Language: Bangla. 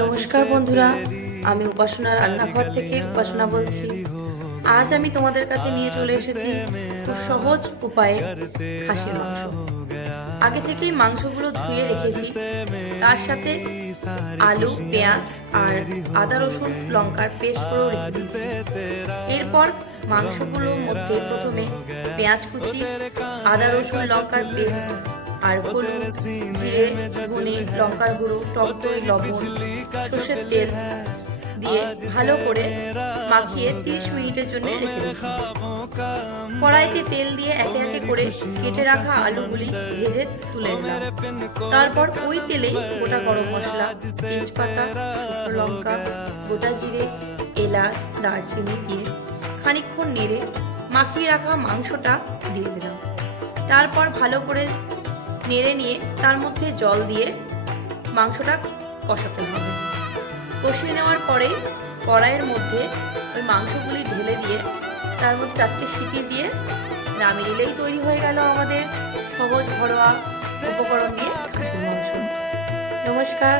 নমস্কার বন্ধুরা, আমি উপাসনা রান্নাঘর থেকে উপাসনা বলছি। আজ আমি তোমাদের কাছে নিয়ে চলে এসেছি খুব সহজ উপায়ে খাসির মাংস। আগে থেকেই মাংসগুলো ধুয়ে রেখেছি, তার সাথে আলু, পেঁয়াজ আর আদা রসুন লঙ্কার পেস্ট করেও রেখে দিয়েছি। এরপর মাংসগুলোর মধ্যে প্রথমে পেঁয়াজ কুচি, আদা রসুন লঙ্কার পেস্ট আর হলুদ, জিরে, ধনে, লঙ্কার গুঁড়ো, টক দই, লবণ, সর্ষের তেল দিয়ে ভালো করে মাখিয়ে 30 মিনিটের জন্য রেখে দিচ্ছি। কড়াইতে তেল দিয়ে একে একে করে কেটে রাখা আলুগুলি ভেজে তুলে নিলাম। তারপর ওই তেলেই গোটা গরম মশলা, তেজপাতা, শুকনো লঙ্কা, গোটা জিরে, এলাচ, দারচিনি দিয়ে খানিকক্ষণ নেড়ে মাখিয়ে রাখা মাংসটা দিয়ে দিলাম। তারপর ভালো করে নেড়ে নিয়ে তার মধ্যে জল দিয়ে মাংসটা কষাতে হবে। কষিয়ে নেওয়ার পরে কড়াইয়ের মধ্যে ওই মাংসগুলি ঢেলে দিয়ে তার মধ্যে 4টে সিটি দিয়ে নামিয়ে নিলেই তৈরি হয়ে গেল আমাদের সহজ ঘরোয়া উপকরণ দিয়ে খাসির মাংস। নমস্কার।